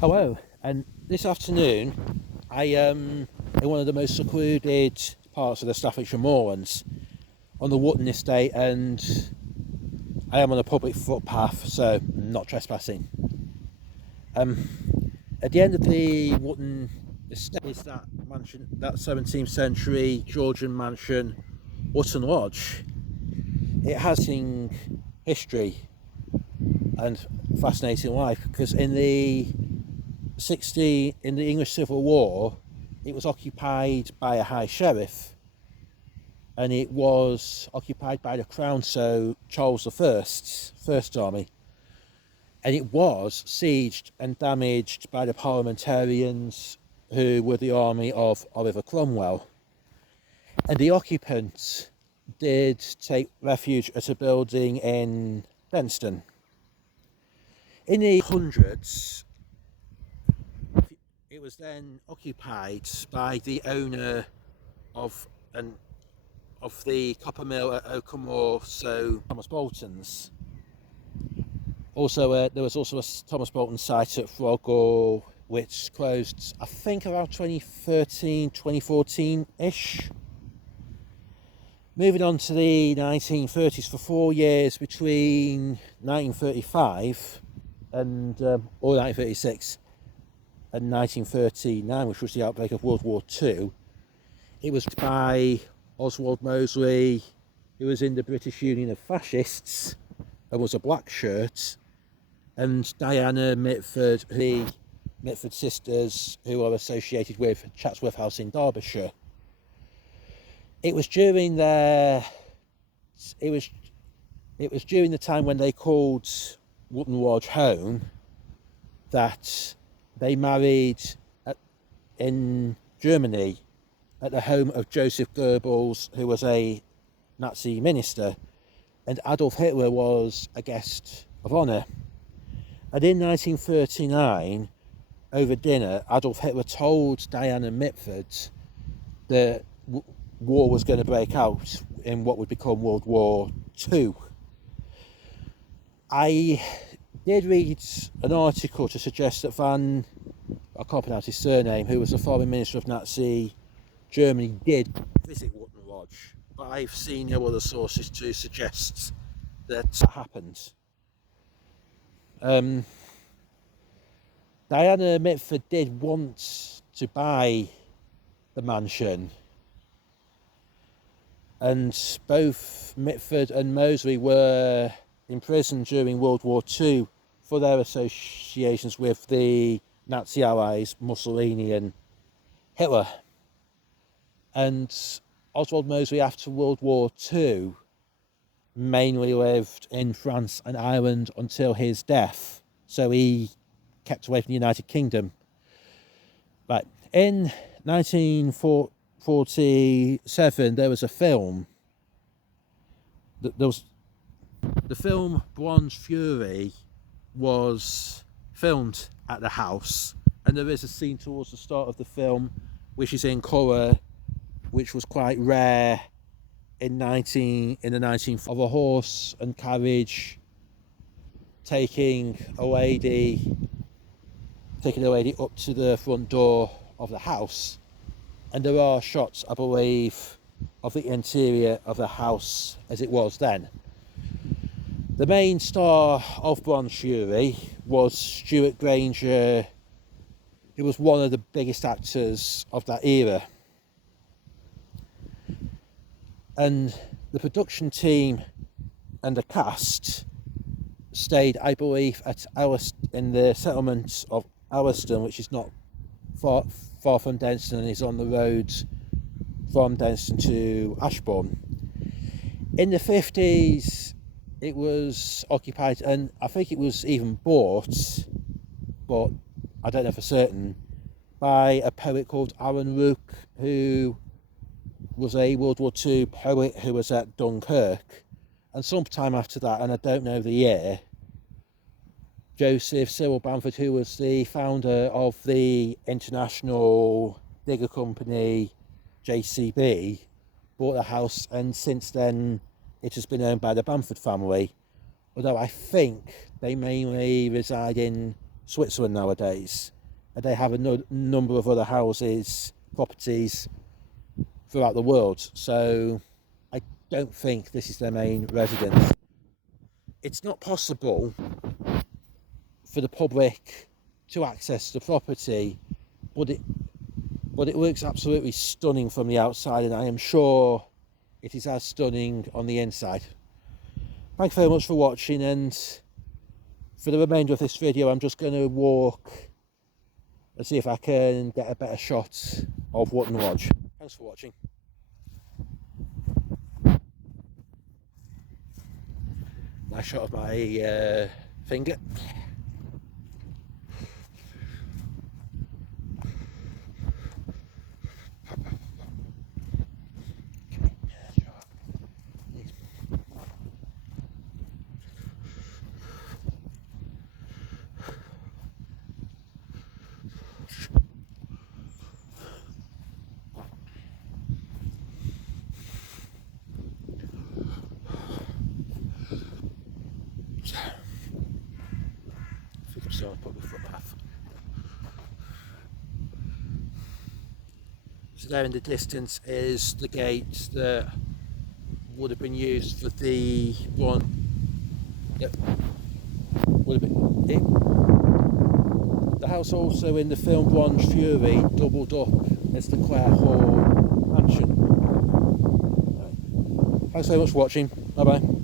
Hello, and this afternoon in one of the most secluded parts of the Staffordshire Moorlands on the Wootton estate, and I am on a public footpath, so not trespassing. At the end of the Wootton estate is that mansion, that 17th century Georgian mansion, Wootton Lodge. It has in history and fascinating life because in the English Civil War, it was occupied by a high sheriff, and it was occupied by the Crown, so Charles I's First Army, and it was sieged and damaged by the parliamentarians who were the army of Oliver Cromwell. And the occupants did take refuge at a building in Benston. In the hundreds, it was then occupied by the owner of the copper mill at Oakham, so Thomas Bolton's. Also, there was also a Thomas Bolton site at Froggle, which closed, I think, around 2013, 2014-ish. Moving on to the 1930s, for 4 years between 1935 and or 1936 and 1939, which was the outbreak of World War II, it was by Oswald Mosley, who was in the British Union of Fascists and was a black shirt, and Diana Mitford, the Mitford sisters, who are associated with Chatsworth House in Derbyshire. It was during the time when they called Wootton Lodge home that they married in Germany at the home of Joseph Goebbels, who was a Nazi minister, and Adolf Hitler was a guest of honour. And in 1939, over dinner, Adolf Hitler told Diana Mitford that war was going to break out in what would become World War II. I did read an article to suggest that I can't pronounce his surname, who was the foreign minister of Nazi Germany, did visit Wootton Lodge, but I've seen no other sources to suggest that happened. Diana Mitford did want to buy the mansion, and both Mitford and Mosley were imprisoned during World War II for their associations with the Nazi allies Mussolini and Hitler. And Oswald Mosley, after World War II, mainly lived in France and Ireland until his death, so he kept away from the United Kingdom. But in 1947, there was a film. The film Bronze Fury was filmed at the house, and there is a scene towards the start of the film which is in colour, which was quite rare in the 19th, of a horse and carriage taking a lady up to the front door of the house. And there are shots, I believe, of the interior of the house as it was then. The main star of Bronze Fury was Stuart Granger, who was one of the biggest actors of that era. And the production team and the cast stayed, I believe, in the settlement of Alliston, which is not far from Denstone and is on the road from Denstone to Ashbourne. In the 50s, it was occupied, and I think it was even bought, but I don't know for certain, by a poet called Aaron Rook, who was a World War II poet who was at Dunkirk. And sometime after that, and I don't know the year, Joseph Cyril Bamford, who was the founder of the international digger company JCB, bought the house, and since then it has been owned by the Bamford family, although I think they mainly reside in Switzerland nowadays, and they have a number of other houses, properties throughout the world. So I don't think this is their main residence. It's not possible for the public to access the property, but it looks absolutely stunning from the outside, and I am sure it is as stunning on the inside. Thanks very much for watching, and for the remainder of this video I'm just going to walk and see if I can get a better shot of Wootton Lodge. Thanks for watching. Nice shot of my finger. I think I'm still on the public footpath. So there in the distance is the gate that would have been used for the one. Yep. Would have been it. The house also in the film Bronze Fury doubled up as the Clare Hall mansion. Thanks very much for watching. Bye bye.